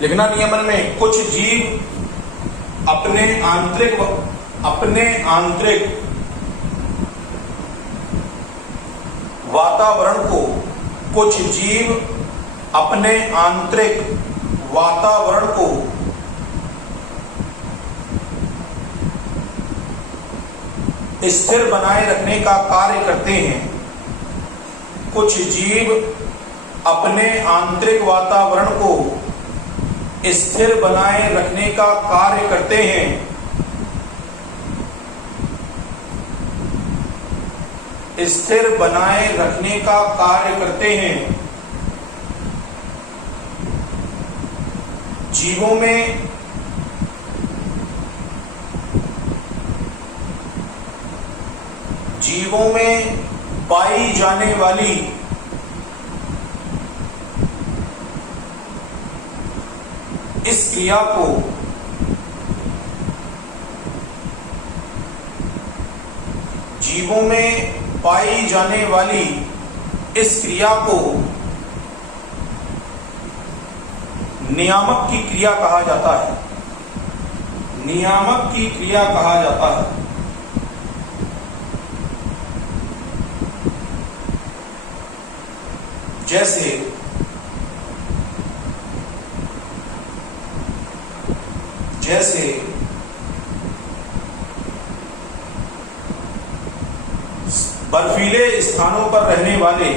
लिखना नियमन में, कुछ जीव अपने आंतरिक वातावरण को स्थिर बनाए रखने का कार्य करते हैं। कुछ जीव अपने आंतरिक वातावरण को स्थिर बनाए रखने का कार्य करते हैं। स्थिर बनाए रखने का कार्य करते हैं। जीवों में पाई जाने वाली इस क्रिया को नियामक की क्रिया कहा जाता है। नियामक की क्रिया कहा जाता है। जैसे बर्फीले स्थानों पर रहने वाले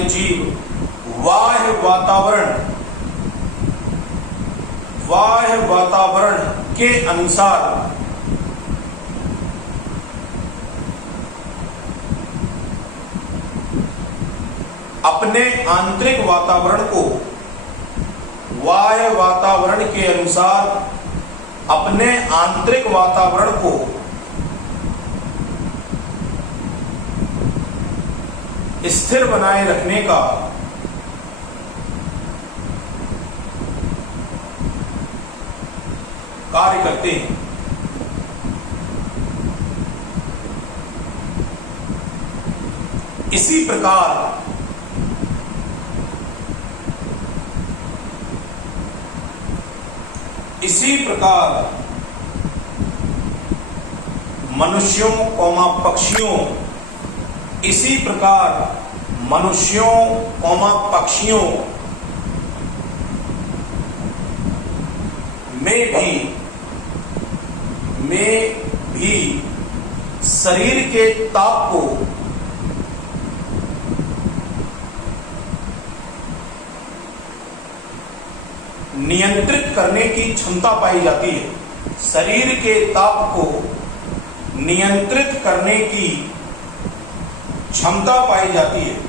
जीव बाह्य वातावरण के अनुसार अपने आंतरिक वातावरण को स्थिर बनाए रखने का कार्य करते हैं। इसी प्रकार मनुष्यों पक्षियों में भी शरीर के ताप को नियंत्रित करने की क्षमता पाई जाती है। शरीर के ताप को नियंत्रित करने की क्षमता पाई जाती है।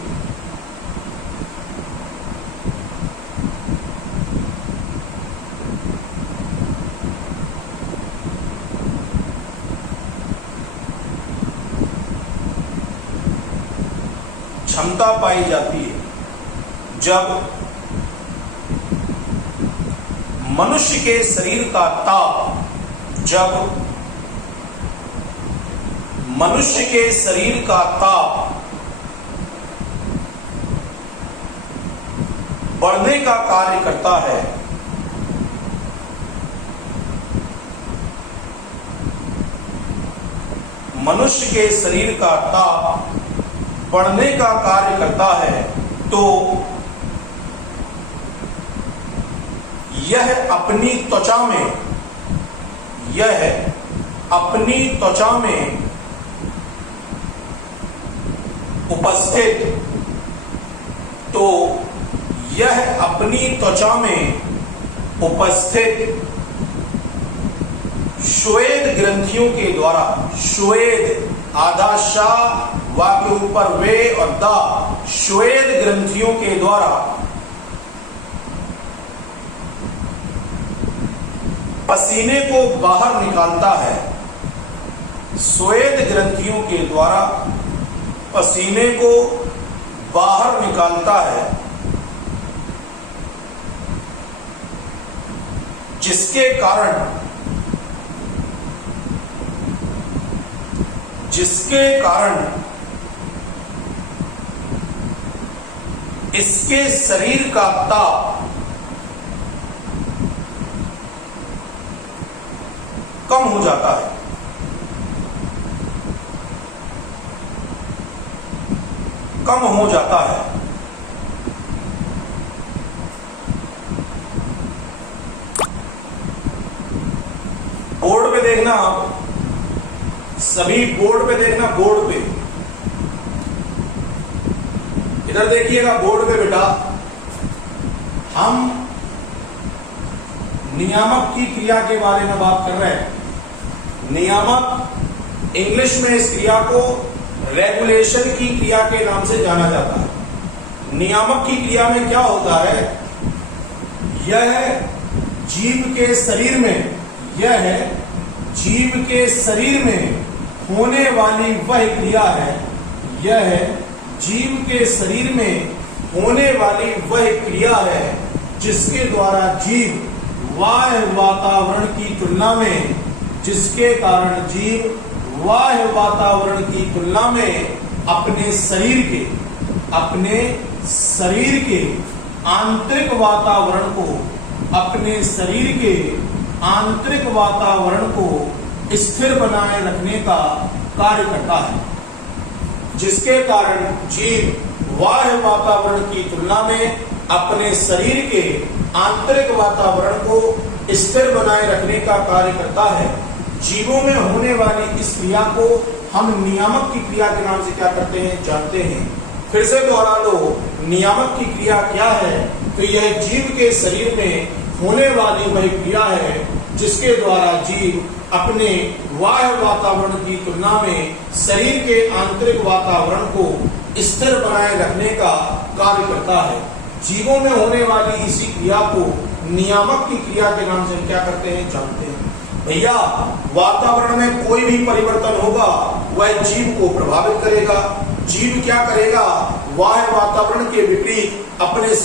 जब मनुष्य के शरीर का ताप बढ़ने का कार्य करता है, तो यह अपनी त्वचा में उपस्थित श्वेत ग्रंथियों के द्वारा, आधा शा वा के ऊपर वे और दा, श्वेत ग्रंथियों के द्वारा पसीने को बाहर निकालता है। श्वेत ग्रंथियों के द्वारा पसीने को बाहर निकालता है। जिसके कारण इसके शरीर का ताप कम हो जाता है। बोर्ड पे देखना, सभी बोर्ड पे देखना, बोर्ड पे इधर देखिएगा, बोर्ड पे बेटा हम नियामक की क्रिया के बारे में बात कर रहे हैं। नियामक इंग्लिश में इस क्रिया को रेगुलेशन की क्रिया के नाम से जाना जाता है। नियामक की क्रिया में क्या होता है, यह जीव के शरीर में होने वाली वह क्रिया है, यह जीव के शरीर में होने वाली वह क्रिया है जिसके द्वारा जीव बाह्य वातावरण की तुलना में, जिसके कारण जीव बाह्य वातावरण की तुलना में अपने शरीर के आंतरिक वातावरण को स्थिर बनाए रखने का कार्य करता है। जिसके कारण जीव बाह्य वातावरण की तुलना में अपने शरीर के आंतरिक वातावरण को स्थिर बनाए रखने का कार्य करता है। जीवों में होने वाली इस क्रिया को हम नियामक की क्रिया के नाम से क्या करते हैं, जानते हैं। फिर से दोहरा लो, नियामक की क्रिया क्या है, तो यह जीव के शरीर में होने वाली वह क्रिया है जिसके द्वारा जीव अपने बाह्य वातावरण की तुलना में शरीर के आंतरिक वातावरण को स्थिर बनाए रखने का कार्य करता है। जीवों में होने वाली इसी क्रिया को नियामक की क्रिया के नाम से हम क्या करते हैं, जानते हैं। भैया, वातावरण में कोई भी परिवर्तन होगा वह जीव को प्रभावित करेगा। जीव क्या करेगा, बाह्य वातावरण के विपरीत अपने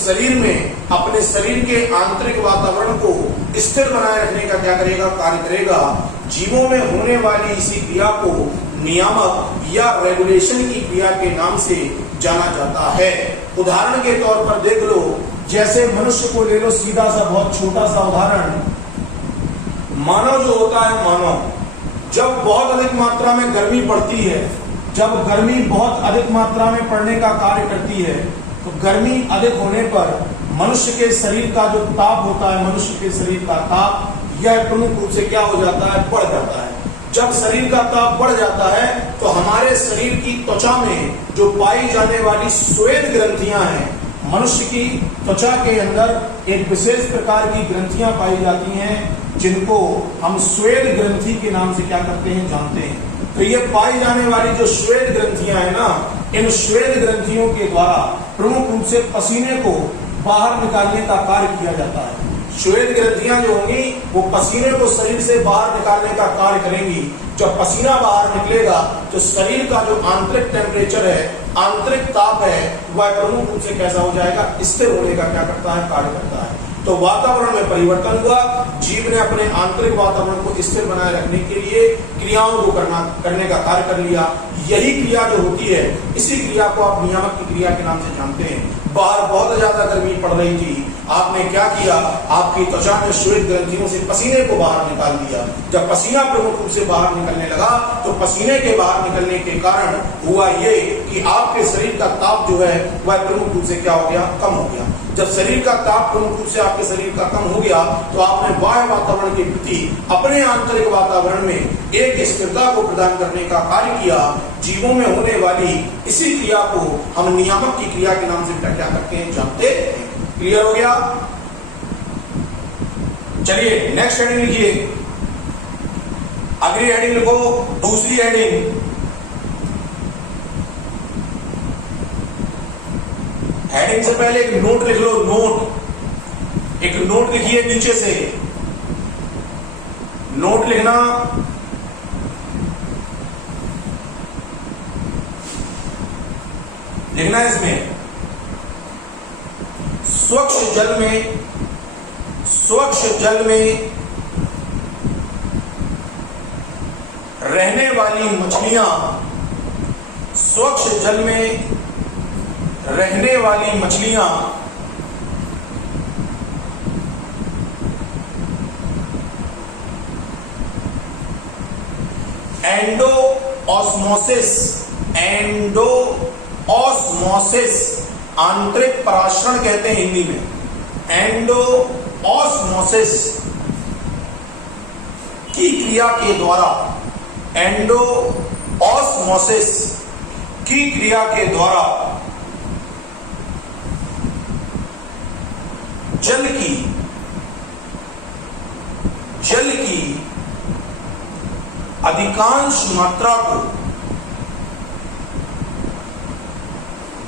शरीर के आंतरिक वातावरण को स्थिर बनाए रखने का क्या करेगा, कार्य करेगा। जीवों में होने वाली इसी क्रिया को नियामक या रेगुलेशन की क्रिया के नाम से जाना जाता है। उदाहरण के तौर पर देख लो, जैसे मनुष्य को ले लो, सीधा सा बहुत छोटा सा उदाहरण। मानव जो होता है, मानव जब बहुत अधिक मात्रा में गर्मी पड़ती है, जब गर्मी बहुत अधिक मात्रा में पड़ने का कार्य करती है, तो गर्मी अधिक होने पर मनुष्य के शरीर का जो ताप होता है, मनुष्य के शरीर का ताप, यह प्रमुख रूप से क्या हो जाता है, बढ़ जाता है। जब शरीर का ताप बढ़ जाता है तो हमारे शरीर की त्वचा में जो पाई जाने वाली श्वेत ग्रंथियां हैं, मनुष्य की त्वचा के अंदर एक विशेष प्रकार की ग्रंथियां पाई जाती हैं जिनको हम श्वेत ग्रंथि के नाम से क्या करते हैं, जानते हैं। तो ये पाई जाने वाली जो श्वेत ग्रंथियां है ना, इन श्वेत ग्रंथियों के द्वारा प्रमुख रूप से पसीने को बाहर निकालने का कार्य किया जाता है। श्वेत ग्रंथियां जो होंगी वो पसीने को शरीर से बाहर निकालने का कार्य करेंगी। जब पसीना बाहर निकलेगा तो शरीर का जो आंतरिक टेम्परेचर है, आंतरिक ताप है, वह प्रमुख रूप से कैसा हो जाएगा, स्थिर होने का क्या करता है, कार्य करता है। तो वातावरण में परिवर्तन हुआ, जीव ने अपने आंतरिक वातावरण को स्थिर बनाए रखने के लिए क्रियाओं को करने का कार्य कर लिया। यही क्रिया जो होती है, इसी क्रिया को आप नियामक की क्रिया के नाम से जानते हैं। बाहर बहुत ज्यादा गर्मी पड़ रही थी, आपने क्या किया, आपकी त्वचा में श्वेत ग्रंथियों से पसीने को बाहर निकाल दिया। जब पसीना प्रमुख रूप से बाहर निकलने लगा तो पसीने के बाहर निकलने के कारण हुआ ये कि आपके शरीर का ताप जो है वह प्रमुख रूप से क्या हो गया, कम हो गया। जब शरीर का ताप प्रमुख रूप से आपके शरीर का कम हो गया तो आपने बाह्य वातावरण के प्रति अपने आंतरिक वातावरण में एक स्थिरता को प्रदान करने का कार्य किया। जीवों में होने वाली इसी क्रिया को हम नियामक की क्रिया के नाम से क्या करते हैं, जानते हैं। क्लियर हो गया? चलिए नेक्स्ट हेडिंग लिखिए। अगली हेडिंग लिखो, दूसरी हेडिंग। हेडिंग से पहले एक नोट लिख लो, नोट। एक नोट लिखिए नीचे से, नोट लिखना। लिखना है इसमें, स्वच्छ जल में रहने वाली मछलियां, स्वच्छ जल में रहने वाली मछलियां एंडो ऑस्मोसिस आंतरिक पराशरण कहते हैं हिंदी में, एंडो ऑस्मोसिस की क्रिया के द्वारा, एंडो ऑस्मोसिस की क्रिया के द्वारा जल की अधिकांश मात्रा को,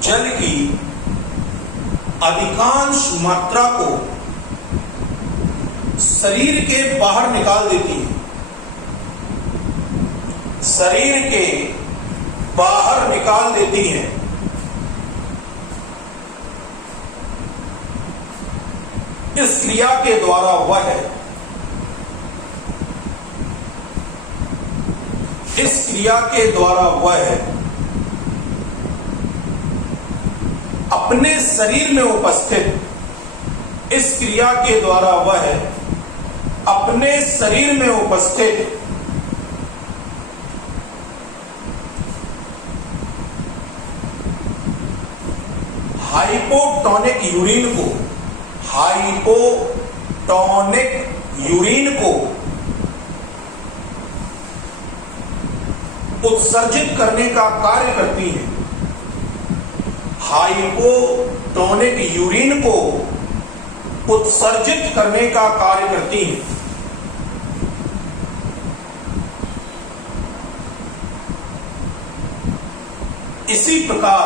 जल की अधिकांश मात्रा को शरीर के बाहर निकाल देती है, शरीर के बाहर निकाल देती है। इस क्रिया के द्वारा वह इस क्रिया के द्वारा वह अपने शरीर में उपस्थित, इस क्रिया के द्वारा वह अपने शरीर में उपस्थित हाइपोटोनिक यूरिन को उत्सर्जित करने का कार्य करती है, हाइपोटोनिक यूरिन को उत्सर्जित करने का कार्य करती है। इसी प्रकार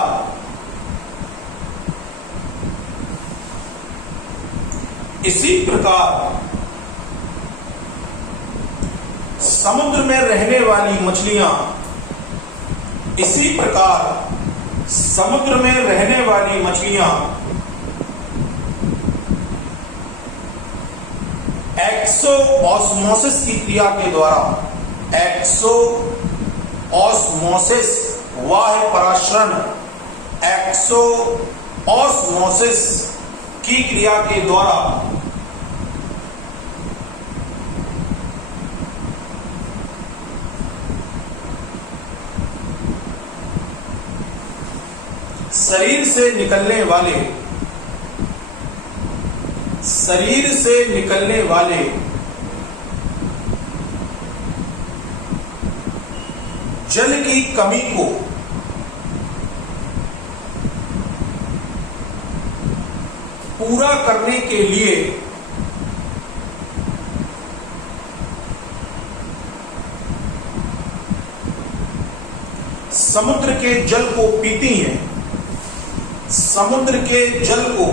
समुद्र में रहने वाली मछलियां, इसी प्रकार समुद्र में रहने वाली मछलियां एक्सो ऑस्मोसिस की क्रिया के द्वारा, एक्सो ऑस्मोसिस बाह्य पराशरण, एक्सो ऑस्मोसिस की क्रिया के द्वारा शरीर से निकलने वाले जल की कमी को पूरा करने के लिए समुद्र के जल को पीती हैं, समुद्र के जल को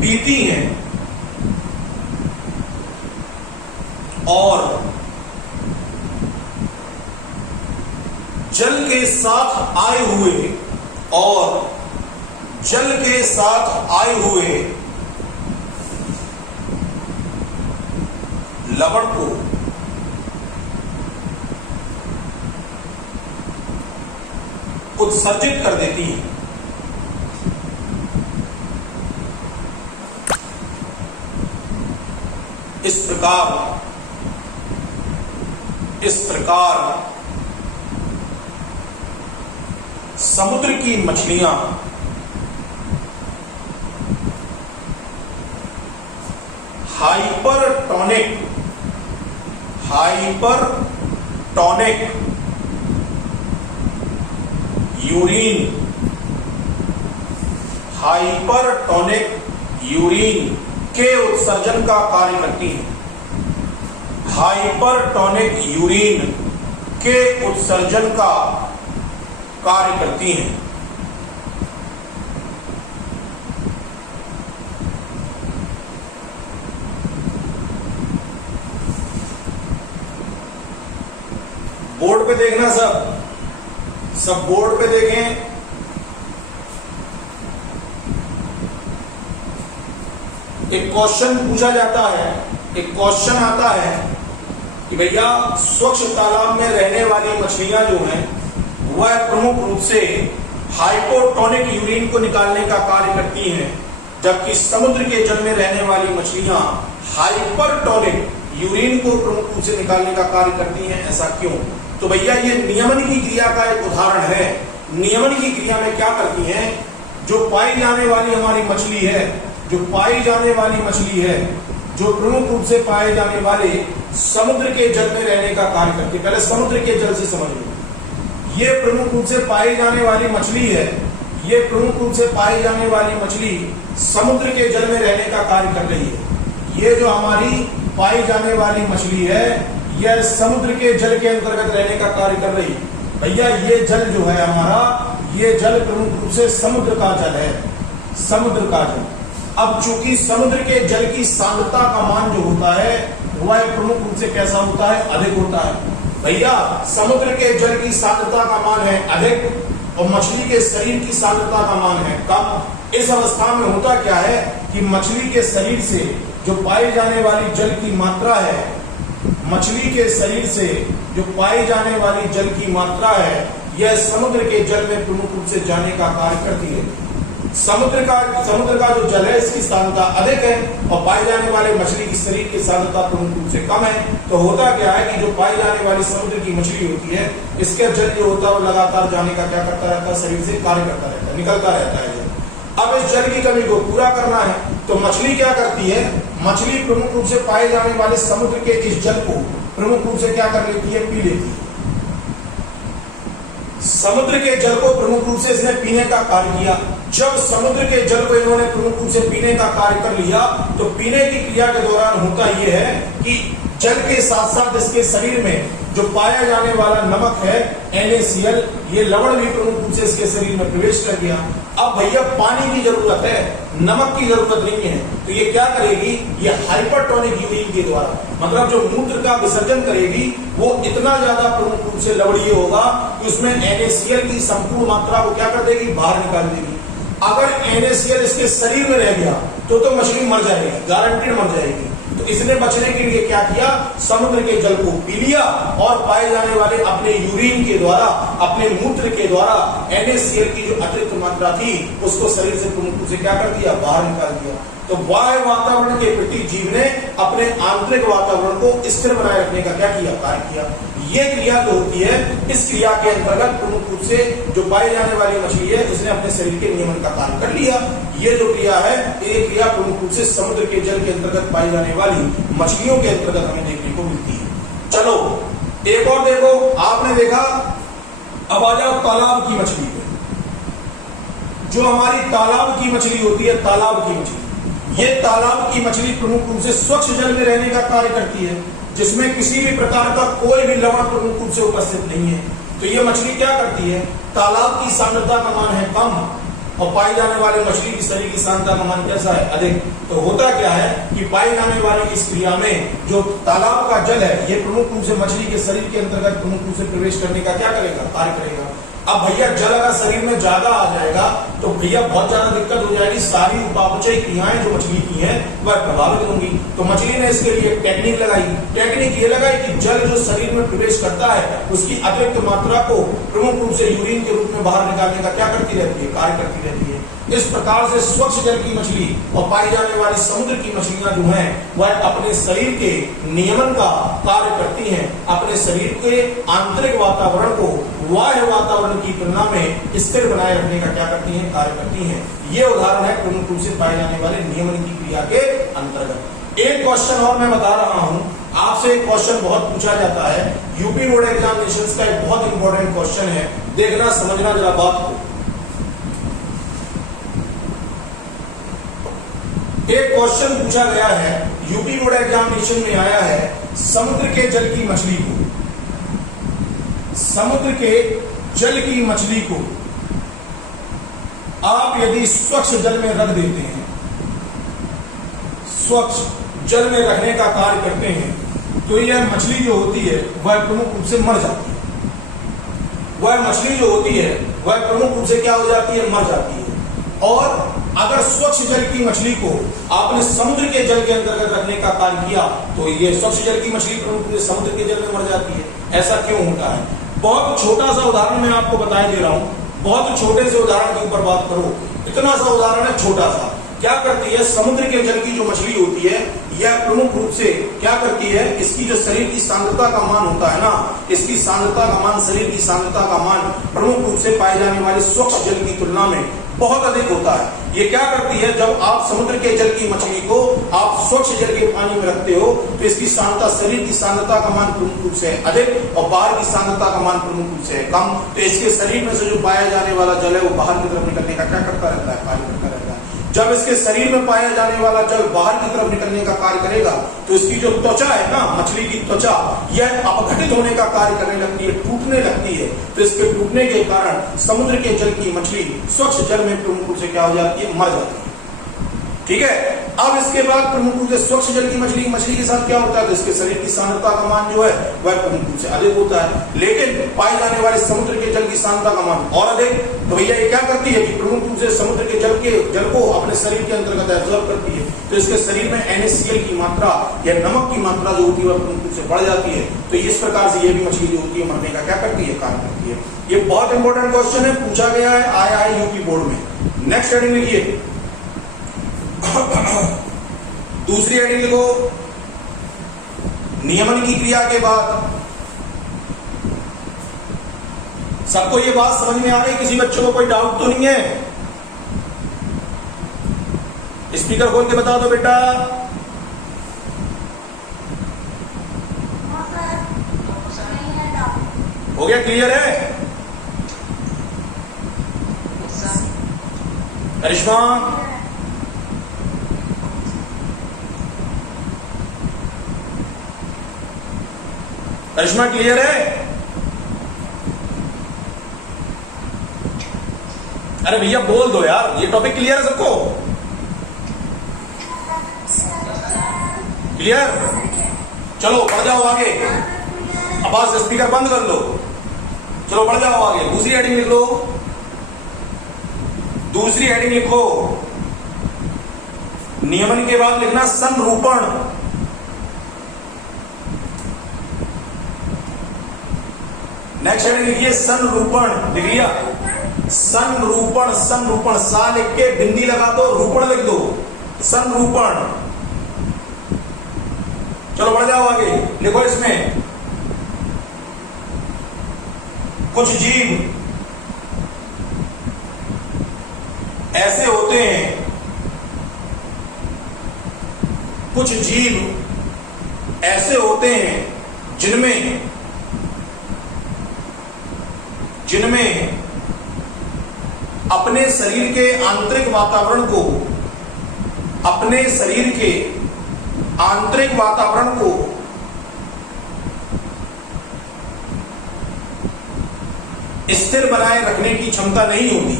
पीती हैं और जल के साथ आए हुए लवण को उत्सर्जित कर देती है। इस प्रकार समुद्र की मछलियां हाइपरटोनिक यूरिन के उत्सर्जन का कार्य करती है, हाइपरटोनिक यूरिन के उत्सर्जन का कार्य करती हैं। बोर्ड पे देखना, सब बोर्ड पे देखें। एक क्वेश्चन पूछा जाता है, एक क्वेश्चन आता है कि भैया स्वच्छ तालाब में रहने वाली मछलियां जो हैं वह प्रमुख रूप से हाइपोटोनिक यूरिन को निकालने का कार्य करती हैं, जबकि समुद्र के जल में रहने वाली मछलियां हाइपरटोनिक यूरिन को प्रमुख रूप से निकालने का कार्य करती हैं। ऐसा क्यों? तो भैया ये नियमन की क्रिया का एक उदाहरण है। नियमन की क्रिया में क्या करती हैं? जो पाई जाने वाली हमारी मछली है, जो पाई जाने वाली मछली है, जो प्रमुख रूप से पाए जाने वाले समुद्र के जल में रहने का कार्य करती है। पहले समुद्र के जल से समझ लो। ये प्रमुख रूप से पाई जाने वाली मछली है, ये प्रमुख रूप से पाई जाने वाली मछली समुद्र के जल में रहने का कार्य कर रही है। ये जो हमारी पाई जाने वाली मछली है, यह समुद्र के जल के अंतर्गत रहने का कार्य कर रही है। भैया ये जल जो है हमारा, ये जल प्रमुख रूप से समुद्र का जल है, समुद्र का जल। अब चूंकि समुद्र के जल की सांद्रता का मान जो होता है वह प्रमुख रूप से कैसा होता है? अधिक होता है। भैया समुद्र के जल की सांद्रता का मान है अधिक और मछली के शरीर की सांद्रता का मान है कम। इस अवस्था में होता क्या है कि मछली के शरीर से जो पाई जाने वाली जल की मात्रा है, मछली के शरीर से जो पाई जाने वाली जल की मात्रा है, यह समुद्र के जल में प्रमुख रूप से जाने का कार्य करती है। समुद्र का जो जल है इसकी सांद्रता अधिक है और पाई जाने वाले मछली की शरीर की सांद्रता प्रमुख रूप से कम है। तो होता क्या है कि जो पाई जाने वाली समुद्र की मछली होती है, इसका जल जो होता है वो लगातार जाने का क्या करता रहता है? शरीर से कार्य करता रहता है, निकलता रहता है। अब इस जल की कमी को पूरा करना है तो मछली क्या करती है? मछली प्रमुख रूप से पाए जाने वाले समुद्र के इस जल को प्रमुख रूप से क्या कर लेती है? पी लेती है। समुद्र के जल को प्रमुख रूप से इसने पीने का कार्य किया। जब समुद्र के जल को इन्होंने प्रमुख रूप से पीने का कार्य कर लिया तो पीने की क्रिया के दौरान होता यह है कि जल के साथ साथ इसके शरीर में जो पाया जाने वाला नमक है NaCl, ये लवण भी प्रमुख रूप से इसके शरीर में प्रवेश कर गया। अब भैया पानी की जरूरत है, नमक की जरूरत नहीं है, तो ये क्या करेगी? ये हाइपरटोनिक यूरिन के द्वारा, मतलब जो मूत्र का विसर्जन करेगी वो इतना ज्यादा प्रमुख रूप से लवणीय होगा कि उसमें NaCl की संपूर्ण मात्रा को क्या कर देगी? बाहर निकाल देगी। अगर NaCl इसके शरीर में रह गया तो मछली मर जाएगी, गारंटीड मर जाएगी। तो इसने बचने के लिए क्या किया? समुद्र के जल को पी लिया और पाए जाने वाले अपने यूरिन के द्वारा, अपने मूत्र के द्वारा NaCl की जो अतिरिक्त मात्रा थी उसको शरीर से प्रमुख रूप से क्या कर दिया? बाहर निकाल दिया। तो बाह्य वातावरण के प्रति जीव ने अपने आंतरिक वातावरण को स्थिर बनाए रखने का क्या किया? कार्य किया। ये क्रिया जो होती है, इस क्रिया के अंतर्गत प्रमुख रूप से जो पाई जाने वाली मछली है उसने अपने शरीर के नियमन का कार्य कर लिया। ये जो क्रिया है, ये क्रिया प्रमुख रूप से समुद्र के जल के अंतर्गत पाई जाने वाली मछलियों के अंतर्गत हमें देखने को मिलती है। चलो एक और देखो, आपने देखा। अब आ जाओ तालाब की मछली पे। जो हमारी तालाब की मछली होती है, तालाब की मछली, ये तालाब की मछली प्रमुख रूप से स्वच्छ जल में रहने का कार्य करती है, जिसमें किसी भी प्रकार का कोई भी लवण प्रमुख रूप से उपस्थित नहीं है। तो ये मछली क्या करती है? तालाब की सांद्रता का मान है कम और पाई जाने वाले मछली की शरीर की सांद्रता का मान कैसा है? अधिक। तो होता क्या है कि पाई जाने वाली इस क्रिया में जो तालाब का जल है, ये प्रमुख रूप से मछली के शरीर के अंतर्गत प्रमुख रूप से प्रवेश करने का क्या करेगा? कार्य करेगा। अब भैया जल अगर शरीर में ज्यादा आ जाएगा तो भैया बहुत ज्यादा दिक्कत हो जाएगी। सारी उपापचय क्रियाएं जो मछली की हैं वह प्रभावित होंगी। तो मछली ने इसके लिए टेक्निक लगाई। टेक्निक ये लगाई कि जल जो शरीर में प्रवेश करता है उसकी अतिरिक्त मात्रा को प्रमुख रूप से यूरिन के रूप में बाहर निकालने का क्या करती रहती है? कार्य करती रहती है। इस प्रकार से स्वच्छ जल की मछली और पाई जाने वाली समुद्र की मछलियां जो हैं वह अपने शरीर के नियमन का कार्य करती हैं। अपने शरीर के आंतरिक वातावरण को बाह्य वातावरण की तुलना में स्थिर बनाए रखने का क्या करती हैं? कार्य करती हैं। ये उदाहरण है प्रमुख रूप से पाए जाने वाले नियमन की क्रिया के अंतर्गत। एक क्वेश्चन और मैं बता रहा हूं, आपसे एक क्वेश्चन बहुत पूछा जाता है, यूपी बोर्ड एग्जामिनेशंस का एक बहुत इंपॉर्टेंट क्वेश्चन है, देखना समझना जरा बात को। एक क्वेश्चन पूछा गया है, यूपी बोर्ड एग्जामिनेशन में आया है, समुद्र के जल की मछली को, समुद्र के जल की मछली को आप यदि स्वच्छ जल में रख देते हैं, स्वच्छ जल में रखने का कार्य करते हैं, तो यह मछली जो होती है वह प्रमुख रूप से मर जाती है। वह मछली जो होती है वह प्रमुख रूप से क्या हो जाती है? मर जाती है। और अगर स्वच्छ जल की मछली को आपने समुद्र के जल के अंतर्गत रखने का कार्य किया तो ये स्वच्छ जल की मछली प्रमुख रूप से समुद्र के जल में मर जाती है। ऐसा क्यों होता है? बहुत छोटा सा उदाहरण मैं आपको बताए दे रहा हूं, बहुत छोटे से उदाहरण के ऊपर बात करो। इतना सा उदाहरण है छोटा सा, क्या करती है समुद्र के जल की जो मछली होती है यह प्रमुख रूप से क्या करती है, इसकी जो शरीर की सांद्रता का मान होता है ना, इसकी सांद्रता का मान, शरीर की सांद्रता का मान प्रमुख रूप से पाए जाने वाले स्वच्छ जल की तुलना में बहुत अधिक होता है। ये क्या करती है, जब आप समुद्र के जल की मछली को आप स्वच्छ जल के पानी में रखते हो तो इसकी सांद्रता, शरीर की सांद्रता का मान प्रमुख रूप से अधिक और बाहर की सांद्रता का मान प्रमुख रूप से कम, तो इसके शरीर में से जो पाया जाने वाला जल है वो बाहर की तरफ निकलने का क्या करता रहता है, कार्य करता रहता है। जब इसके शरीर में पाया जाने वाला जल बाहर की तरफ निकलने का कार्य करेगा तो इसकी जो त्वचा है ना, मछली की त्वचा, यह अपघटित होने का कार्य करने लगती है, टूटने लगती है। तो इसके टूटने के कारण समुद्र के जल की मछली स्वच्छ जल में प्रमुख रूप से क्या हो जाती है, मर जाती है। ठीक है, अब इसके बाद प्रमुख रूप से स्वच्छ जल की मछली के साथ क्या होता है, तो इसके शरीर की सांद्रता का मान जो है वह प्रमुख रूप से अधिक होता है, लेकिन पाए जाने वाले समुद्र के जल की सांद्रता का मान और अधिक। तो भैया ये क्या करती है कि प्रमुख रूप से समुद्र के जल को अपने शरीर के अंतर्गत एब्जॉर्ब करती है, तो इसके शरीर में NaCl की मात्रा या नमक की मात्रा जो होती है वह प्रमुख रूप से बढ़ जाती है। तो इस प्रकार से ये भी मछली जो होती है मरने का क्या करती है, कार्य करती है। ये बहुत इंपॉर्टेंट क्वेश्चन है, पूछा गया है आया यूपी बोर्ड में। नेक्स्ट हेडिंग लिखिए, दूसरी हेडिंग लिखो, नियमन की क्रिया के बाद। सबको ये बात समझ में आ रही, किसी बच्चों को कोई डाउट तो नहीं है? स्पीकर खोल के बता दो बेटा। हो गया, क्लियर है? करिश्मा, करिश्मा क्लियर है? अरे भैया बोल दो यार, ये टॉपिक क्लियर है सबको? क्लियर? चलो बढ़ जाओ आगे, आवाज स्पीकर बंद कर लो, चलो बढ़ जाओ आगे। दूसरी हेडिंग लिख लो, दूसरी हेडिंग लिखो, नियमन के बाद लिखना संरूपण। नेक्स्ट हेडिंग लिखिए संरूपण, लिख लिया? संरूपण, संरूपण, सा लिख के बिंदी लगा दो, रूपण लिख दो, संरूपण। चलो बढ़ जाओ आगे, लिखो इसमें कुछ जीव ऐसे होते हैं, कुछ जीव ऐसे होते हैं जिनमें अपने शरीर के आंतरिक वातावरण को, अपने शरीर के आंतरिक वातावरण को स्थिर बनाए रखने की क्षमता नहीं होती,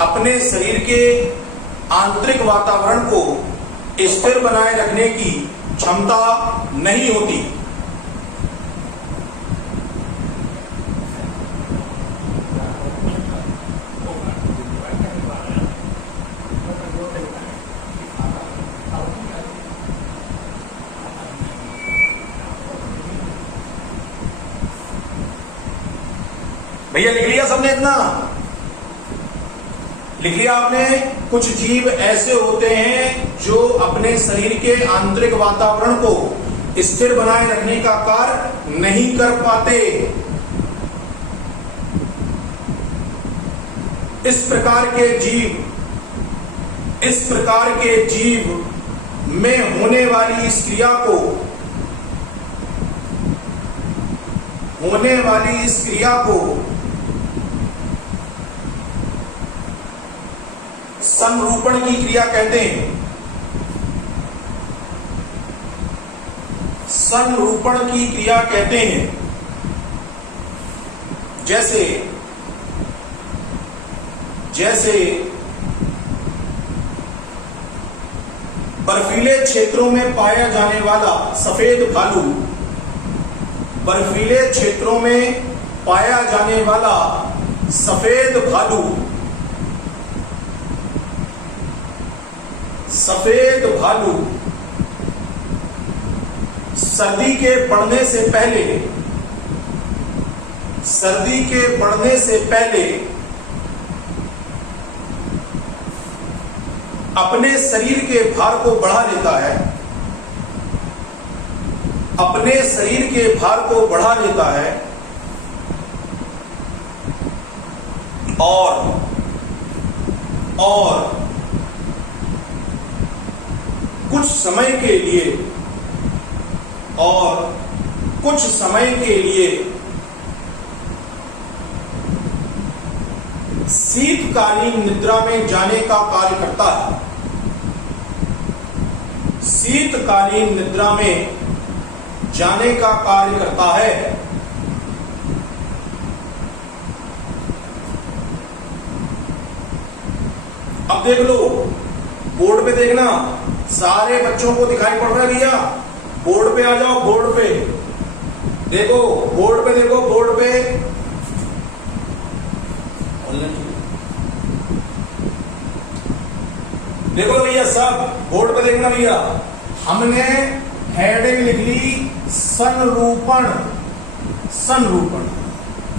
अपने शरीर के आंतरिक वातावरण को स्थिर बनाए रखने की क्षमता नहीं होती। भैया लिख लिया सबने? इतना लिख लिया आपने? कुछ जीव ऐसे होते हैं जो अपने शरीर के आंतरिक वातावरण को स्थिर बनाए रखने का कार्य नहीं कर पाते। इस प्रकार के जीव में होने वाली इस क्रिया को संरूपण की क्रिया कहते हैं। संरूपण की क्रिया कहते हैं। जैसे बर्फीले क्षेत्रों में पाया जाने वाला सफेद भालू, बर्फीले क्षेत्रों में पाया जाने वाला सफेद भालू सफेद भालू सर्दी के बढ़ने से पहले अपने शरीर के भार को बढ़ा लेता है और कुछ समय के लिए शीतकालीन निद्रा में जाने का कार्य करता है। शीतकालीन निद्रा में जाने का कार्य करता है। अब देख लो, बोर्ड पे देखना, सारे बच्चों को दिखाई पड़ रहा है भैया? बोर्ड पे आ जाओ, बोर्ड पे देखो, बोर्ड पे देखो भैया, सब बोर्ड पे देखना भैया। हमने हेडिंग लिख ली संरूपण।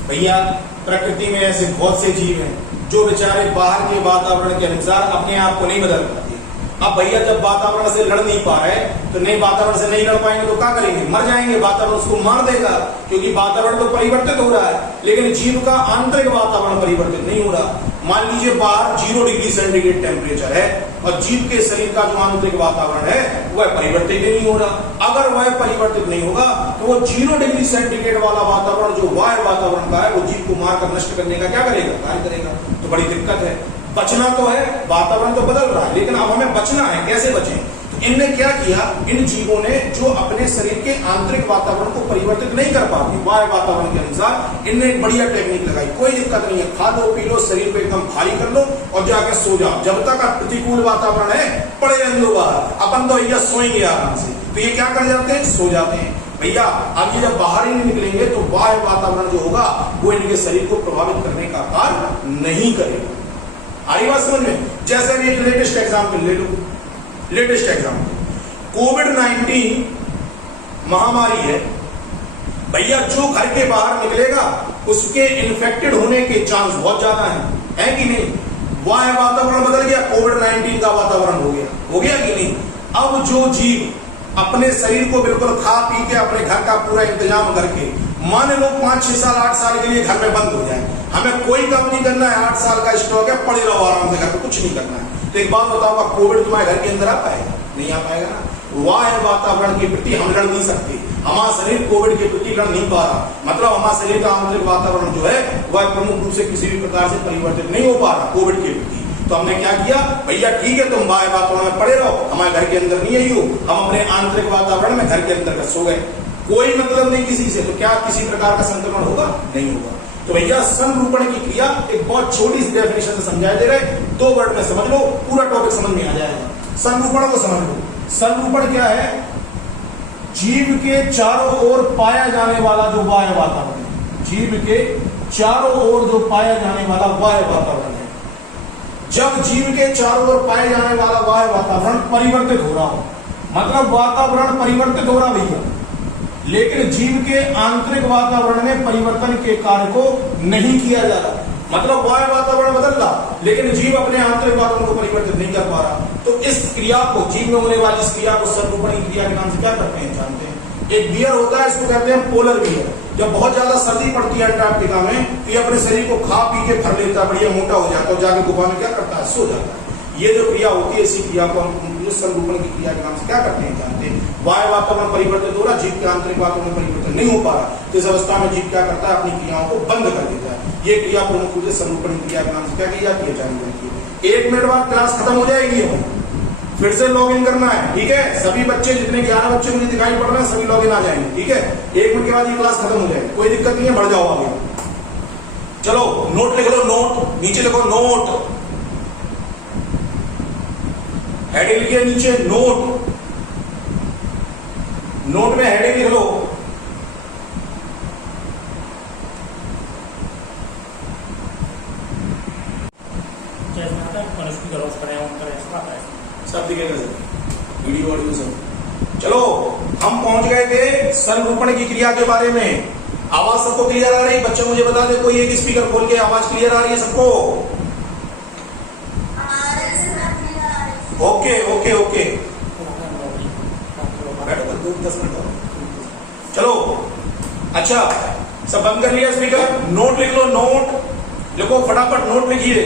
भैया प्रकृति में ऐसे बहुत से जीव हैं जो बेचारे बाहर के वातावरण के अनुसार अपने आप को नहीं बदल पाते। अब भैया जब वातावरण से लड़ नहीं पा रहे तो नए वातावरण से नहीं लड़ पाएंगे तो क्या करेंगे? मर जाएंगे, वातावरण उसको मार देगा, क्योंकि वातावरण तो परिवर्तित हो रहा है, लेकिन जीव का आंतरिक वातावरण परिवर्तित नहीं हो रहा। मान लीजिए बाहर 0 डिग्री सेंटीग्रेड टेम्परेचर है और जीव के शरीर का जो आंतरिक वातावरण है वह परिवर्तित नहीं हो रहा। अगर वह परिवर्तित नहीं होगा तो वो 0 डिग्री सेंटीग्रेड वाला वातावरण जो वायु वातावरण का है वो जीव को मारकर नष्ट करने का क्या करेगा? कार्य करेगा। तो बड़ी दिक्कत है। बचना तो है, वातावरण तो बदल रहा है, लेकिन अब हमें बचना है। कैसे बचें? तो इनने क्या किया, इन जीवों ने जो अपने शरीर के आंतरिक वातावरण को परिवर्तित नहीं कर पाते वायु वातावरण के अनुसार, इनने एक बढ़िया टेक्निक लगाई। कोई दिक्कत नहीं है, खा लो पी लो, शरीर को एकदम भारी कर लो और जाके सो जाओ। जब तक प्रतिकूल वातावरण है पड़े रहने दो बाहर, अपन तो भैया सोएंगे आराम से। तो ये क्या कर जाते हैं? सो जाते हैं। भैया अब ये जब बाहर ही नहीं निकलेंगे तो वायु वातावरण जो होगा वो इनके शरीर को प्रभावित करने का कार्य नहीं करेगा। आई बात समझ में? जैसे अभी एक लेटेस्ट एग्जाम्पल ले लो, लेटेस्ट एग्जाम्पल कोविड-19 महामारी है। भैया जो घर के बाहर निकलेगा उसके इन्फेक्टेड होने के चांस बहुत ज्यादा है कि नहीं? वायु वातावरण बदल गया, कोविड-19 का वातावरण हो गया कि नहीं? अब जो जीव अपने शरीर को बिल्कुल खा पी के अपने घर का पूरा इंतजाम करके, मान लो 5, 6 साल, 8 साल के लिए घर में बंद हो जाए, हमें कोई काम नहीं करना है, 8 साल का स्टॉक है, पड़े रहो आराम से घर पे, कुछ नहीं करना है। तो एक बात बताओ, कोविड तुम्हारे घर के अंदर आ पाएगा? नहीं आ पाएगा ना। वायु वातावरण के प्रति हम लड़ नहीं सकते। हमारा शरीर कोविड के प्रति लड़ नहीं पा रहा, मतलब हमारा शरीर का आंतरिक वातावरण जो है वह प्रमुख रूप से किसी भी प्रकार से परिवर्तित नहीं हो पा रहा कोविड के प्रति। तो हमने क्या किया? भैया ठीक है, तुम वायु वातावरण में पड़े रहो, हमारे घर के अंदर नहीं आई हो, हम अपने आंतरिक वातावरण में घर के अंदर सो गए। कोई मतलब नहीं किसी से, तो क्या किसी प्रकार का संक्रमण होगा? नहीं होगा। तो भैया संरूपण की क्रिया एक बहुत छोटी सी डेफिनेशन से समझाए दे रहे, 2 वर्ड में समझ लो, पूरा टॉपिक समझ में आ जाएगा। संरूपण को समझ लो। संरूपण क्या है? जीव के चारों ओर पाया जाने वाला जो वायु वातावरण है, जीव के चारों ओर जो पाया जाने वाला वायु वातावरण है, जब जीव के चारों ओर पाए जाने वाला वायु वातावरण परिवर्तित हो रहा हो, मतलब वातावरण परिवर्तित हो रहा भैया, लेकिन जीव के आंतरिक वातावरण में परिवर्तन के कार्य को नहीं किया जा रहा, मतलब वायु वातावरण बदल रहा लेकिन जीव अपने आंतरिक वातावरण को परिवर्तित नहीं कर पा रहा। तो इस क्रिया को, जीव में होने वाली इस क्रिया को संरूपण की क्रिया के नाम से क्या करते हैं? जानते हैं? एक बियर होता है, इसको कहते हैं पोलर बियर। जब बहुत ज्यादा सर्दी पड़ती है अंटार्कटिका में तो ये अपने शरीर को खा पी के भर लेता है, बढ़िया मोटा हो जाता है, जाके गुफा में क्या करता है? सो जाता है। ये जो क्रिया होती है, इसी क्रिया को हम संरूपण की क्रिया के नाम से क्या करते हैं? जानते हैं? वायु वातावरण परिवर्तित हो रहा, जीव के आंतरिक वातावरण परिवर्तन नहीं हो पा रहा, तो इस अवस्था में जीव क्या करता है? अपनी क्रियाओं को बंद कर देता है। ये क्रिया प्रमुख रूप से संरूपण क्रिया के नाम से क्या की जाती है? जानी जाती है। 1 मिनट बाद क्लास खत्म हो जाएगी, फिर से लॉग इन करना है, ठीक है? सभी बच्चे, जितने 11 बच्चे मुझे दिखाई पड़ रहे हैं, सभी लॉग इन आ जाएंगे, ठीक है? 1 मिनट के बाद ये क्लास खत्म हो जाएगी, कोई दिक्कत नहीं है, बढ़ जाओ आगे। चलो नोट लिख लो, नोट नीचे लिखो, नोट, हेडिंग लिखिए नीचे, नोट, नोट में हेडिंग लिख लो, सब दिखेगा। चलो हम पहुंच गए थे संरूपण की क्रिया के बारे में। आवाज सबको क्लियर आ रही? बच्चे मुझे बता दे, कोई एक स्पीकर खोल के आवाज क्लियर आ रही है सबको? ओके ओके ओके, बैठो 10 मिनट। चलो अच्छा, सब बंद कर लिया स्पीकर? नोट लिख लो, नोट लिखो फटाफट, नोट लिखिए।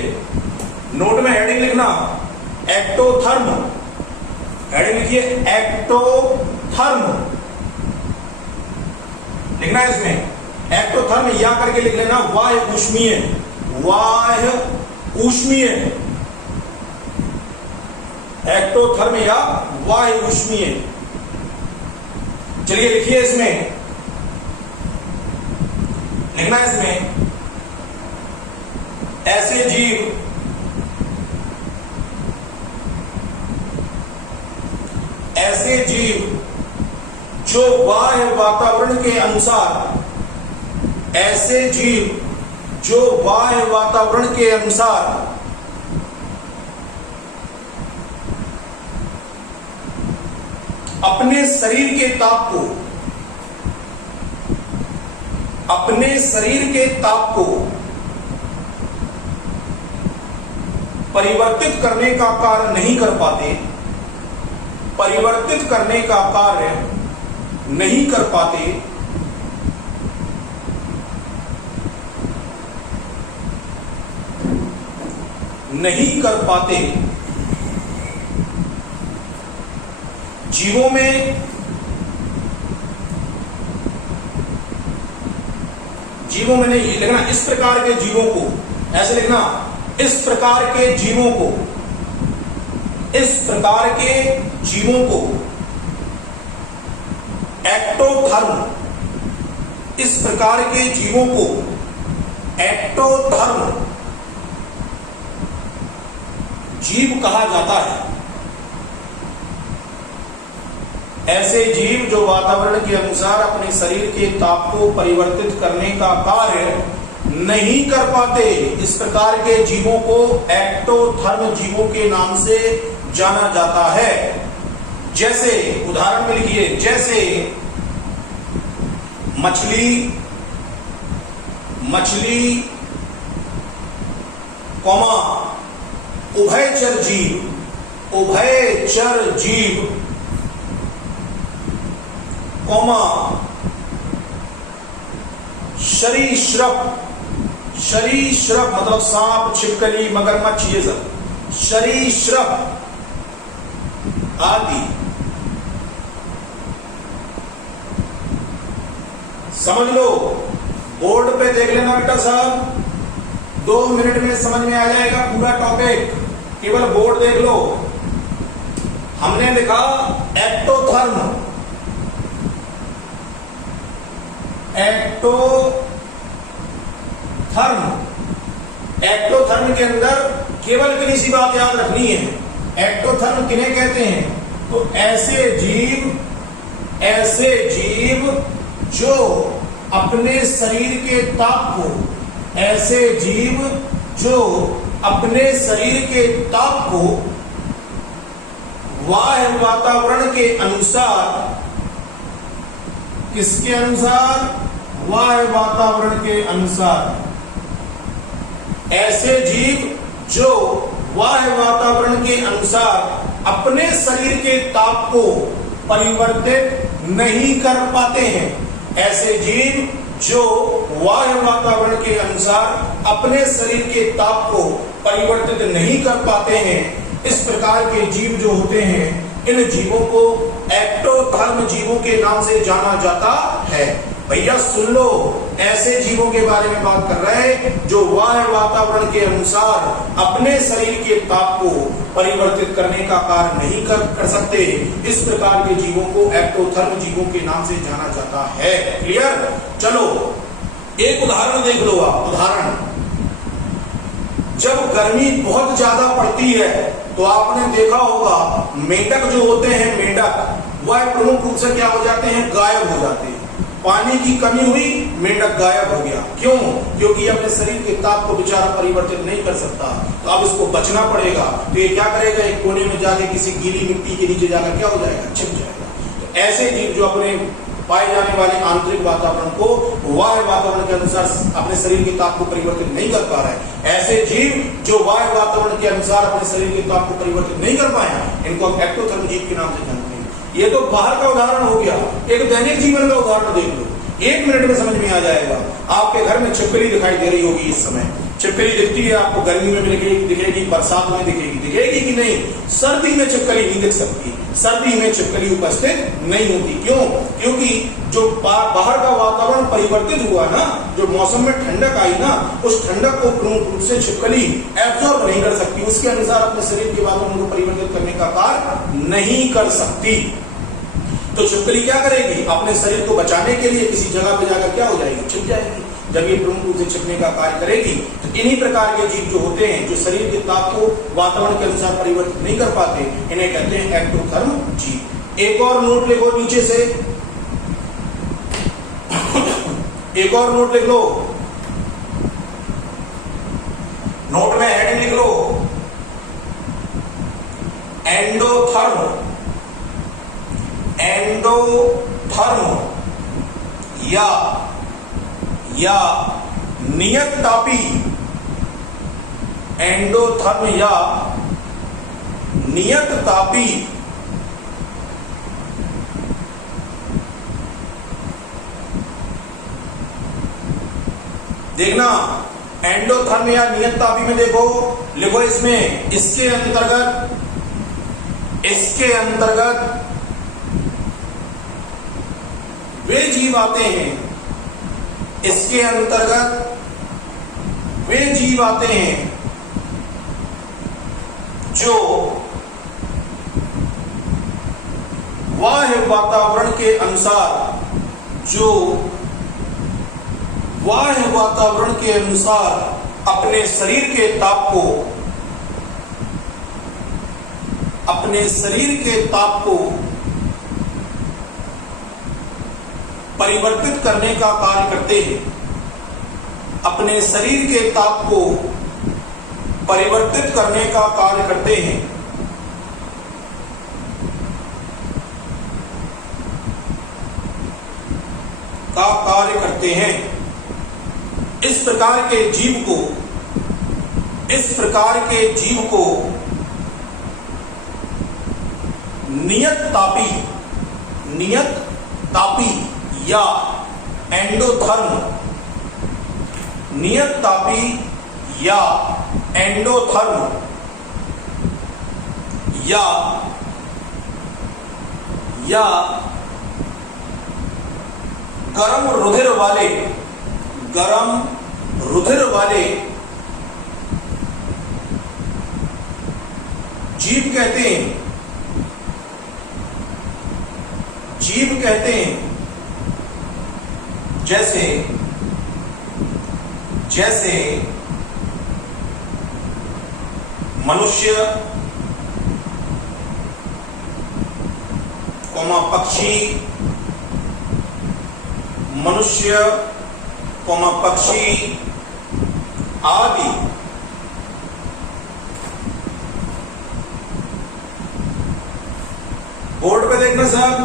नोट में हेडिंग लिखना एक्टोथर्म, हेडिंग लिखिए एक्टोथर्म लिखना है इसमें। एक्टोथर्म या करके लिख लेना, वाह्य ऊष्मीय, वाह्य ऊष्मीय, एक्टोथर्म या वाह्य ऊष्मीय। चलिए लिखिए, इसमें लिखना है इसमें, ऐसे जीव जो बाह्य वातावरण के अनुसार, ऐसे जीव जो बाह्य वातावरण के अनुसार अपने शरीर के ताप को, अपने शरीर के ताप को परिवर्तित करने का कार्य नहीं कर पाते, परिवर्तित करने का कार्य नहीं कर पाते, नहीं कर पाते जीवों में, जीवों में नहीं लिखना, इस प्रकार के जीवों को, ऐसे लिखना, इस प्रकार के जीवों को, इस प्रकार के जीवों को एक्टोथर्म, इस प्रकार के जीवों को एक्टोथर्म जीव कहा जाता है। ऐसे जीव जो वातावरण के अनुसार अपने शरीर के ताप को परिवर्तित करने का कार्य नहीं कर पाते, इस प्रकार के जीवों को एक्टोथर्म जीवों के नाम से जाना जाता है। जैसे उदाहरण में लिखिए, जैसे मछली, मछली कौमा उभयचर जीव, उभयचर जीव कौमा सरीसृप, सरीसृप मतलब सांप, छिपकली, मगरमच्छ, ये सब सरीसृप आदि। समझ लो, बोर्ड पे देख लेना बेटा साहब, 2 मिनट में समझ में आ जाएगा पूरा टॉपिक, केवल बोर्ड देख लो। हमने लिखा एक्टोथर्म, एक्टोथर्म, एक्टोथर्म के अंदर केवल कितनी सी बात याद रखनी है, एक्टोथर्म किन्हें कहते हैं? तो ऐसे जीव, ऐसे जीव जो अपने शरीर के ताप को, ऐसे जीव जो अपने शरीर के ताप को बाह्य वातावरण के अनुसार, किसके अनुसार? बाह्य वातावरण के अनुसार, ऐसे जीव जो बाह्य वातावरण के अनुसार अपने शरीर के ताप को परिवर्तित नहीं कर पाते हैं, ऐसे जीव जो बाह्य वातावरण के अनुसार अपने शरीर के ताप को परिवर्तित नहीं कर पाते हैं, इस प्रकार के जीव जो होते हैं, इन जीवों को एक्टोथर्म जीवों के नाम से जाना जाता है। भैया सुन लो, ऐसे जीवों के बारे में बात कर रहे हैं जो बाह्य वातावरण के अनुसार अपने शरीर के ताप को परिवर्तित करने का कार्य नहीं कर सकते, इस प्रकार के जीवों को एक्टोथर्म जीवों के नाम से जाना जाता है। क्लियर? चलो एक उदाहरण देख लो आप। उदाहरण, जब गर्मी बहुत ज्यादा पड़ती है तो आपने देखा होगा मेंढक जो होते हैं, मेंढक, वह प्रमुख रूप से क्या हो जाते हैं? गायब हो जाते हैं। पानी की कमी हुई, मेंढक गायब हो गया। क्यों? क्योंकि अपने शरीर के ताप को बेचारा परिवर्तित नहीं कर सकता, तो अब इसको बचना पड़ेगा। तो ये क्या करेगा? एक कोने में जाके किसी गीली मिट्टी के नीचे जाकर क्या हो जाएगा? छिप जाएगा। ऐसे जीव जो अपने पाए जाने वाले आंतरिक वातावरण को बाह्य वातावरण के अनुसार अपने शरीर के ताप को परिवर्तित नहीं कर पा रहा है, ऐसे जीव जो बाह्य वातावरण के अनुसार अपने शरीर के ताप को परिवर्तित नहीं कर पाए, इनको हम एक्टोथर्म जीव के नाम से जानते हैं। ये तो बाहर का उदाहरण हो गया, एक दैनिक जीवन का उदाहरण देख लो, 1 मिनट में समझ में आ जाएगा। आपके घर में छिपकली दिखाई दे रही होगी इस समय, छिपकली दिखती है आपको, गर्मी में दिखेगी, बरसात में दिखेगी कि नहीं? सर्दी में छिपकली नहीं दिख सकती, सर्दी में छिपकली उपस्थित नहीं होती। क्यों? क्योंकि जो बाहर का वातावरण परिवर्तित हुआ ना, जो मौसम में ठंडक आई ना, उस ठंडक को पूर्ण रूप से छिपकली एब्जॉर्ब नहीं कर सकती, उसके अनुसार अपने शरीर के वातावरण को परिवर्तित करने का कार्य नहीं कर सकती। तो छिपकली क्या करेगी? अपने शरीर को बचाने के लिए किसी जगह पे जाकर क्या हो जाएगी? छिप जाएगी। जब ये प्रमुख रूप से छिपने का कार्य करेगी तो इन्हीं प्रकार के जीव जो होते हैं, जो शरीर के ताप को वातावरण के अनुसार परिवर्तित नहीं कर पाते, इन्हें कहते हैं एक्टोथर्म जीव। एक और नोट लिखो नीचे से, एक और नोट लिख लो, नोट में हेडिंग लिख लो, एंडोथर्म। एंडोथर्म या नियत तापी, एंडोथर्म या नियत तापी देखना, एंडोथर्म या नियत तापी में देखो, लिखो इसमें, इसके अंतर्गत वे जीव आते हैं, इसके अंतर्गत वे जीव आते हैं जो बाह्य वातावरण के अनुसार, जो बाह्य वातावरण के अनुसार अपने शरीर के ताप को, अपने शरीर के ताप को परिवर्तित करने का कार्य करते हैं, अपने शरीर के ताप को परिवर्तित करने का कार्य करते हैं। इस प्रकार के जीव को नियत तापी या एंडोथर्म, नियत तापी या एंडोथर्म या गरम रुधिर वाले जीव कहते हैं, जैसे मनुष्य, पक्षी, आदि। बोर्ड पे देखना साहब,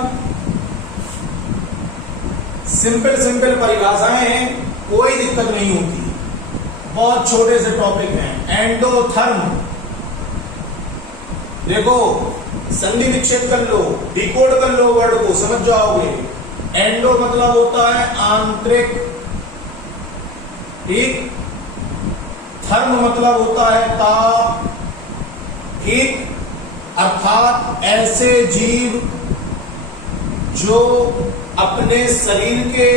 सिंपल परिभाषाएं हैं, कोई दिक्कत नहीं होती, बहुत छोटे से टॉपिक हैं। एंडोथर्म देखो, संधि विच्छेद कर लो, डिकोड कर लो, वर्ड को समझ जाओगे। एंडो मतलब होता है आंतरिक, ठीक, थर्म मतलब होता है ताप, ठीक, अर्थात ऐसे जीव जो अपने शरीर के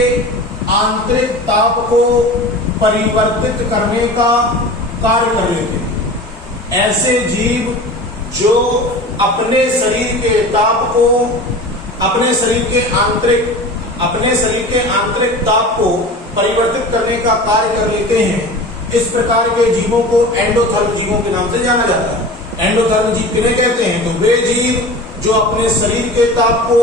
आंतरिक ताप को परिवर्तित करने का कार्य कर लेते हैं। ऐसे जीव जो अपने शरीर के ताप को, अपने शरीर के आंतरिक ताप को परिवर्तित करने का कार्य कर लेते हैं, इस प्रकार के जीवों को एंडोथर्म जीवों के नाम से जाना जाता है। एंडोथर्म जीव किन्हें कहते हैं? तो वे जीव जो अपने शरीर के ताप को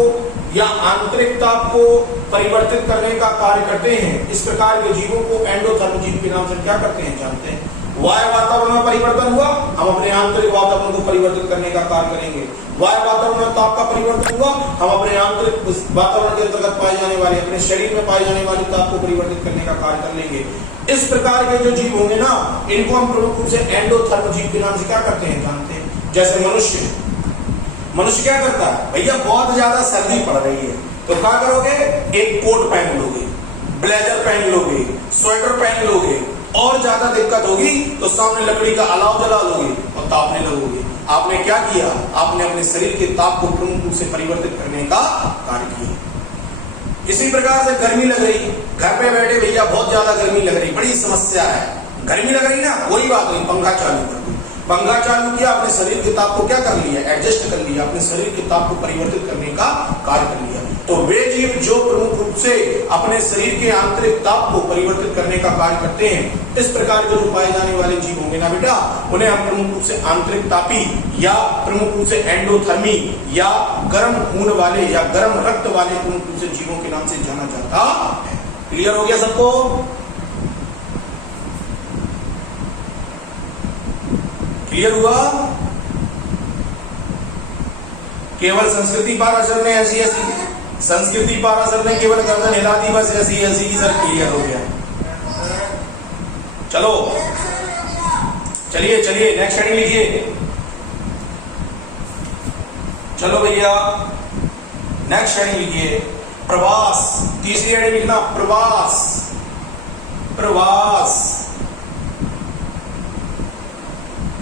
या आंतरिक ताप को परिवर्तित करने का कार्य करते हैं, इस प्रकार के जीवों को एंडोथर्म जीव के नाम से क्या करते हैं? जानते हैं। वायु वातावरण में परिवर्तन हुआ, हम अपने आंतरिक वातावरण को परिवर्तित करने का कार्य करेंगे। वायु वातावरण में ताप का परिवर्तन हुआ, हम अपने आंतरिक वातावरण के अंतर्गत पाए जाने वाले, अपने शरीर में पाए जाने वाले ताप को परिवर्तित करने का कार्य कर लेंगे। इस प्रकार के जो जीव होंगे ना, इनको हम प्रमुख रूप से एंडोथर्म जीव के नाम से क्या करते हैं, जानते हैं। जैसे मनुष्य क्या करता है, भैया बहुत ज्यादा सर्दी पड़ रही है तो क्या करोगे, एक कोट पहन लोगे, ब्लेजर पहन लोगे, स्वेटर पहन लोगे, और ज्यादा दिक्कत होगी तो सामने लकड़ी का अलाव जला लोगे और तापने लगोगे। आपने क्या किया, आपने अपने शरीर के ताप को प्रमुख रूप से परिवर्तित करने का कार्य किया। इसी प्रकार से गर्मी लग रही, घर पे बैठे भैया बहुत ज्यादा गर्मी लग रही, बड़ी समस्या है, गर्मी लग रही ना, कोई बात नहीं, पंखा चालू कर दो। पंखा चालू किया, अपने शरीर के ताप को क्या कर लिया, एडजस्ट कर लिया, अपने शरीर के ताप को परिवर्तित करने का कार्य कर लिया। तो वे जीव जो प्रमुख रूप से अपने शरीर के आंतरिक ताप को परिवर्तित करने का कार्य करते हैं, इस प्रकार के जो पाए जाने वाले जीव होंगे ना बेटा, उन्हें हम प्रमुख रूप से आंतरिक तापी या प्रमुख रूप से एंडोथर्मी या गर्म खून वाले या गर्म रक्त वाले प्रमुख रूप से जीवों के नाम से जाना जाता है। क्लियर हो गया सबको? क्लियर हुआ? केवल संस्कृति पाराशर ने ऐसी संस्कृति पाराशर ने केवल गर्दन हिला दी, बस ऐसी की सर क्लियर हो गया। चलो चलिए नेक्स्ट हेडिंग लिखिए। चलो भैया नेक्स्ट हेडिंग लिखिए, प्रवास। तीसरी हेडिंग लिखना, प्रवास।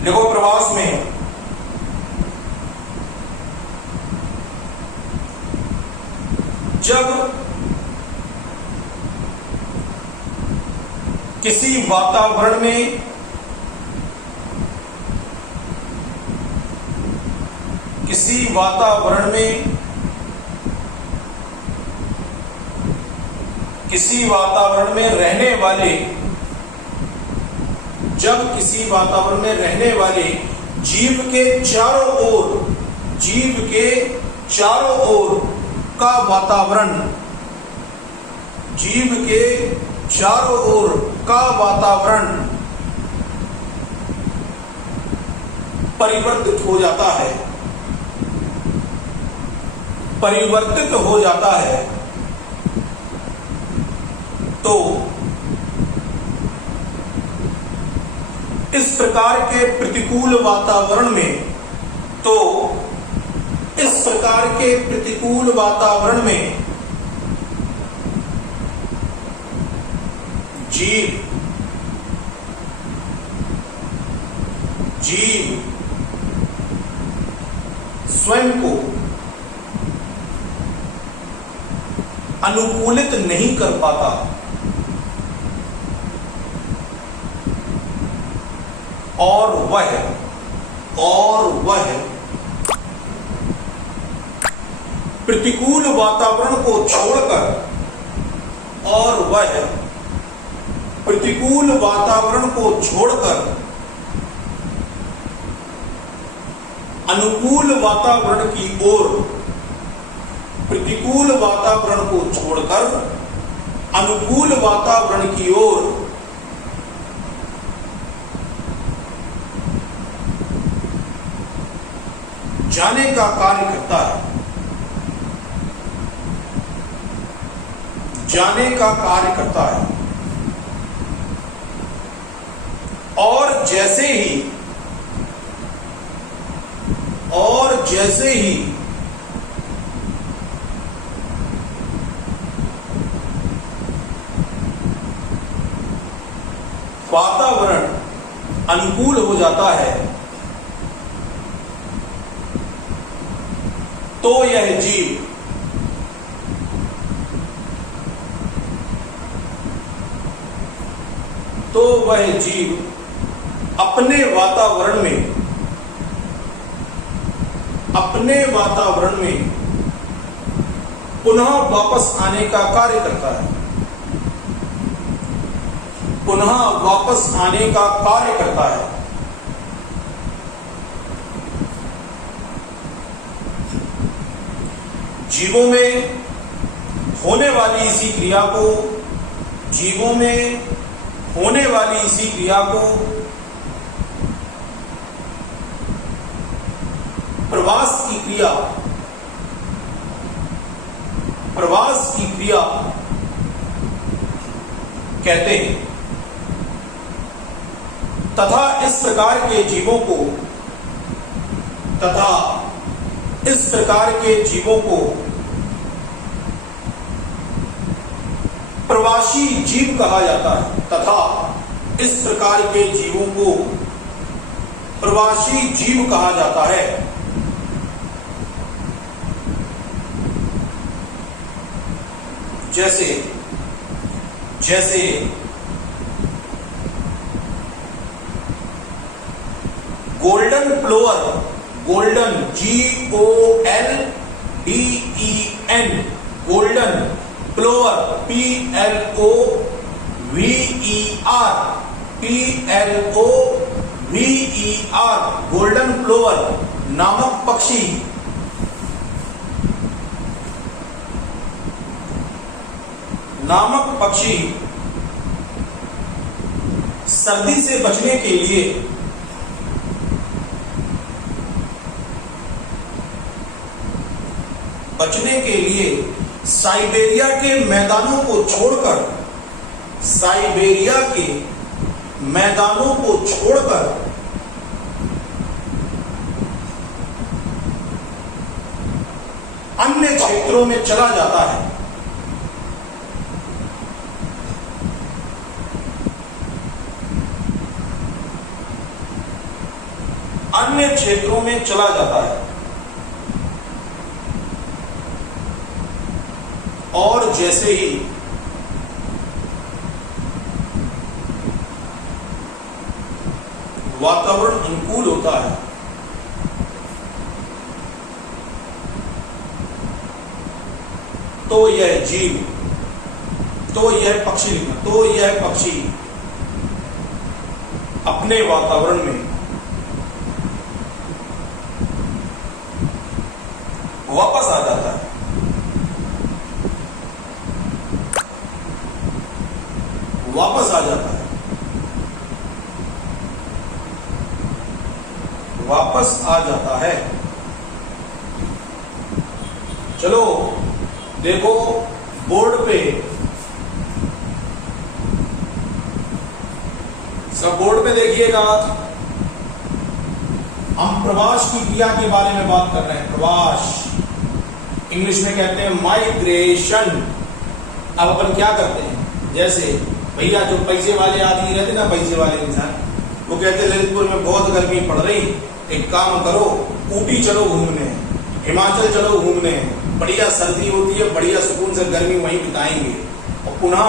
देखो प्रवास में जब किसी वातावरण में रहने वाले जीव के चारों ओर का वातावरण परिवर्तित हो जाता है तो इस प्रकार के प्रतिकूल वातावरण में जीव स्वयं को अनुकूलित नहीं कर पाता और वह प्रतिकूल वातावरण को छोड़कर अनुकूल वातावरण की ओर जाने का कार्य करता है। और जैसे ही वातावरण अनुकूल हो जाता है तो यह जीव वह जीव अपने वातावरण में पुनः वापस आने का कार्य करता है। जीवों में होने वाली इसी क्रिया को प्रवास की क्रिया, प्रवास की क्रिया कहते हैं। तथा इस प्रकार के जीवों को, तथा इस प्रकार के जीवों को प्रवासी जीव कहा जाता है। तथा इस प्रकार के जीवों को प्रवासी जीव कहा जाता है। जैसे जैसे golden plover, golden GOLDEN, golden plover PLOVER, golden plover नामक पक्षी सर्दी से बचने के लिए साइबेरिया के मैदानों को छोड़कर, साइबेरिया के मैदानों को छोड़कर अन्य क्षेत्रों में चला जाता है। अन्य क्षेत्रों में चला जाता है और जैसे ही वातावरण अनुकूल होता है तो यह जीव, तो यह पक्षी अपने वातावरण में वापस आ जाता है। वापस आ जाता है, वापस आ जाता है। चलो देखो बोर्ड पे, सब बोर्ड पे देखिएगा, हम प्रवास की क्रिया के बारे में बात कर रहे हैं। प्रवास इंग्लिश में कहते हैं माइग्रेशन। अब अपन क्या करते हैं, जैसे भैया जो पैसे वाले आदमी रहते ना, पैसे वाले इंसान, वो कहते ललितपुर में बहुत गर्मी पड़ रही, एक काम करो ऊटी चलो घूमने, हिमाचल चलो घूमने, बढ़िया सर्दी होती है, बढ़िया सुकून से गर्मी वहीं बिताएंगे और पुनः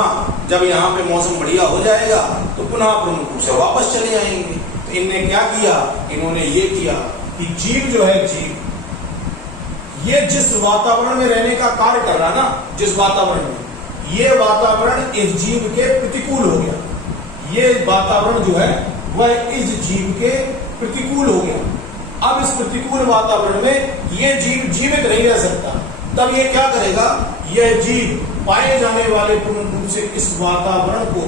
जब यहाँ पे मौसम बढ़िया हो जाएगा तो पुनः प्रमुख से वापस चले आएंगे। तो इनने क्या किया, इन्होंने ये किया कि जीव जो है, जीव ये जिस वातावरण में रहने का कार्य कर रहा ना, जिस वातावरण में, ये वातावरण इस जीव के प्रतिकूल हो गया। ये वातावरण जो है वह इस जीव के प्रतिकूल हो गया। अब इस प्रतिकूल वातावरण में ये जीव जीवित नहीं रह सकता। तब ये क्या करेगा, यह जीव पाए जाने वाले पूर्ण रूप से इस वातावरण को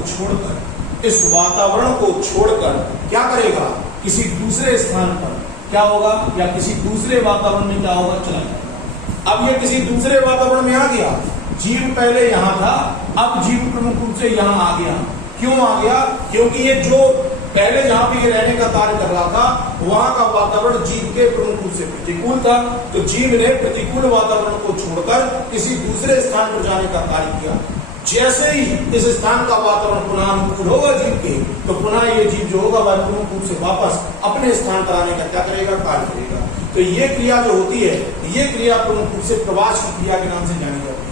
छोड़कर क्या करेगा, किसी दूसरे स्थान पर क्या होगा, या किसी दूसरे वातावरण में क्या होगा, चला जाएगा। अब ये किसी दूसरे वातावरण में आ गया, जीव पहले यहां था, अब जीव प्रमुख रूप से यहां आ गया। क्यों आ गया, क्योंकि ये जो पहले जहां पे ये रहने का कार्य कर रहा था वहां का वातावरण जीव के प्रमुख रूप से प्रतिकूल था। तो जीव ने प्रतिकूल वातावरण को छोड़कर किसी दूसरे स्थान पर जाने का कार्य किया। जैसे ही इस स्थान का वातावरण पुनः अनुकूल होगा जीव के, तो पुनः ये जीव जो होगा वह प्रमुख रूप से वापस अपने स्थान पर आने का क्या करेगा, कार्य करेगा। तो ये क्रिया जो होती है, ये क्रिया प्रमुख रूप से प्रवास की क्रिया के नाम से जानी जाती है।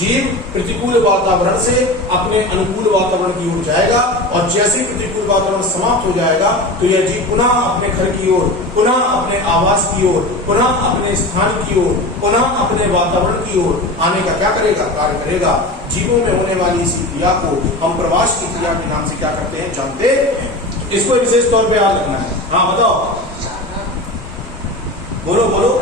जीव प्रतिकूल वातावरण से अपने अनुकूल वातावरण की ओर जाएगा और जैसे ही प्रतिकूल वातावरण समाप्त हो जाएगा तो यह जीव पुनः अपने घर की ओर, पुनः अपने आवास की ओर, पुनः अपने स्थान की ओर, पुनः अपने वातावरण की ओर आने का क्या करेगा, कार्य करेगा। जीवों में होने वाली इसी क्रिया को हम प्रवास की क्रिया के नाम से क्या करते हैं, जानते हैं। इसको विशेष तौर पे याद रखना है। हाँ बताओ, बोलो बोलो।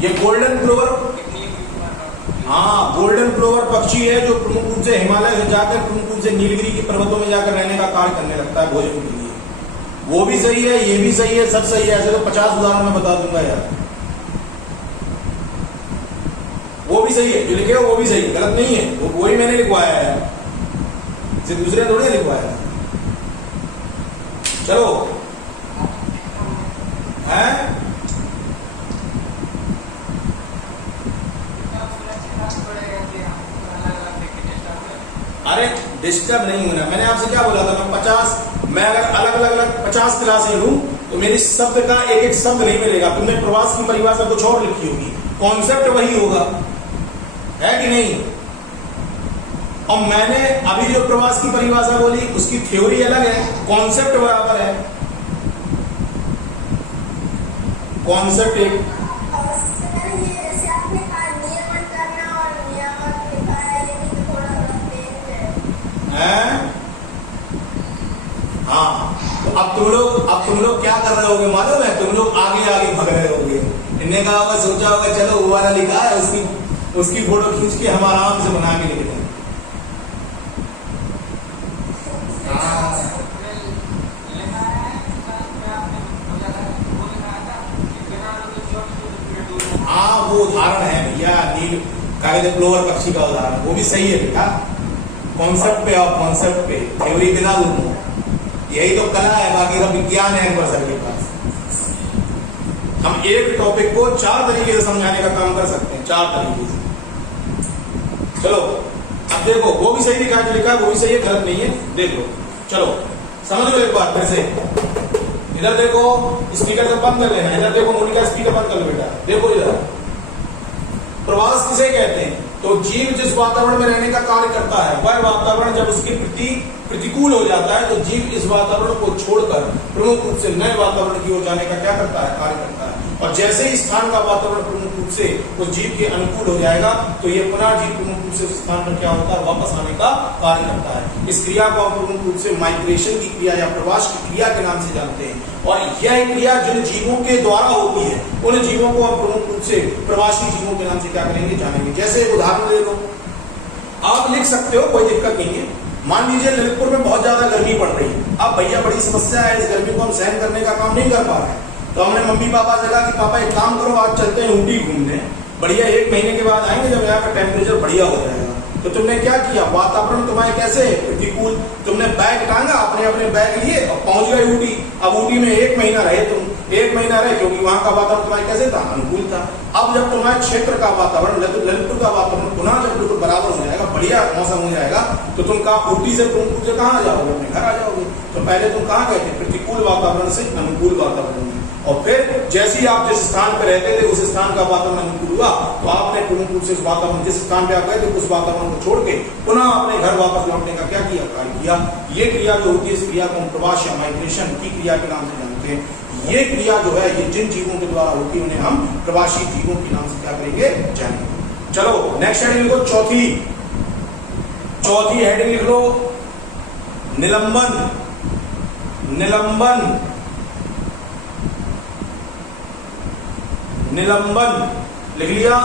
ये गोल्डन प्लोवर, हाँ गोल्डन प्लोवर पक्षी है जो प्रमुख रूप से हिमालय से जाकर प्रमुख रूप रूप से नीलगिरी की पर्वतों में जाकर रहने का कार्य करने लगता है भोजन के लिए। वो भी सही है, ये भी सही है, सब सही है। ऐसे तो 50 उदाहरण मैं बता दूंगा यार। वो भी सही है, जो लिखे वो भी सही है, गलत नहीं है। वो वही मैंने लिखवाया है, सिर्फ दूसरे थोड़ी लिखवाया है। चलो है अरे डिस्टर्ब नहीं होना। मैंने आपसे क्या बोला था, मैं अगर अलग अलग 50 क्लासें लूं तो मेरे शब्द का एक एक शब्द नहीं मिलेगा। तुमने प्रवास की परिभाषा कुछ और लिखी होगी, कॉन्सेप्ट वही होगा, है कि नहीं। और मैंने अभी जो प्रवास की परिभाषा बोली उसकी थ्योरी अलग है, कॉन्सेप्ट बराबर है। कॉन्सेप्ट एक हाँ। तो अब तुम लोग क्या कर रहे होगे मालूम है, तुम लोग आगे आगे भाग रहे होगे। इन्हें कहा होगा, सोचा होगा चलो वो वाला लिखा है, उसकी फोटो खींच के हम आराम से बना के लिख दें। हाँ वो उदाहरण है भैया, नील कागज फ्लोवर पक्षी का उदाहरण, वो भी सही है बेटा। कॉन्सेप्ट पे और कॉन्सेप्ट पे थ्योरी बिना घूमो, यही तो कला है, बाकी का विज्ञान है अकबर सर के पास। हम एक टॉपिक को 4 तरीके से समझाने का काम कर सकते हैं, 4 तरीके से। चलो अब देखो, वो भी सही लिखा है, जो लिखा है वो भी सही है, गलत नहीं है। देख लो, चलो समझ लो एक बार फिर से। इधर देखो, स्पीकर को बंद कर लेना। इधर देखो मोनिका, स्पीकर बंद कर लो बेटा। देखो इधर, प्रवास किसे कहते हैं? तो जीव जिस वातावरण में रहने का कार्य करता है, वह वातावरण जब उसके प्रति प्रतिकूल हो जाता है तो जीव इस वातावरण को छोड़कर प्रमुख रूप से नए वातावरण की ओर जाने का क्या करता है, कार्य करता है। और जैसे ही स्थान का वातावरण प्रमुख रूप से उस जीव के अनुकूल हो जाएगा तो ये पुनः जीव प्रमुख रूप से उस स्थान पर क्या होता है, वापस आने का कार्य करता है। इस क्रिया को हम प्रमुख रूप से माइग्रेशन की क्रिया या प्रवास की क्रिया के नाम से जानते हैं। और यह क्रिया जिन जीवों के द्वारा होती है उन जीवों को हम प्रमुख रूप से प्रवासी जीवों के नाम से क्या करेंगे, जानेंगे। जैसे उदाहरण ले लो, आप लिख सकते हो, कोई दिक्कत नहीं है। मान लीजिए ललितपुर में बहुत ज्यादा गर्मी पड़ रही है। अब भैया बड़ी समस्या है, इस गर्मी को हम सहन करने का काम नहीं कर पा रहे हैं। तो हमने मम्मी पापा से कहा कि पापा एक काम करो, आज चलते हैं ऊटी घूमने, बढ़िया 1 महीने के बाद आएंगे जब यहाँ का टेम्परेचर बढ़िया हो जाएगा। तो तुमने क्या किया, वातावरण तुम्हारे कैसे प्रतिकूल, तुमने बैग टांगा, अपने बैग लिए और पहुंच गए ऊटी। अब ऊटी में 1 महीना रहे तुम, 1 महीना रहे क्योंकि वहां का वातावरण तुम्हारे कैसे था, अनुकूल था। अब जब तुम्हारे क्षेत्र का वातावरण, ललितपुर का वातावरण पुनः जब बिल्कुल बराबर हो जाएगा, बढ़िया मौसम हो जाएगा, तो तुम कहा ऊटी से कहाँ आ जाओगे, अपने घर आ जाओगे। तो पहले तुम कहाँ गए थे, प्रतिकूल वातावरण से अनुकूल वातावरण में। और फिर जैसे ही आप जिस स्थान पर रहते थे उस स्थान का वातावरण अनुकूल हुआ तो आपने प्रमुख रूप से उस वातावरण, जिस स्थान पे आप गए थे उस वातावरण को छोड़ के पुनः अपने घर वापस लौटने का क्या किया, कार्य किया। ये क्रिया जो होती है, इस क्रिया को हम प्रवास या माइग्रेशन की क्रिया के नाम से जानते हैं। ये क्रिया जो है, ये जिन जीवों के द्वारा होती है उन्हें हम प्रवासी जीवों के नाम से क्या करेंगे, जानेंगे। चलो नेक्स्ट हेडिंग लिखो, चौथी हेडिंग लिख लो, निलंबन। निलंबन निलंबन लिख लिया।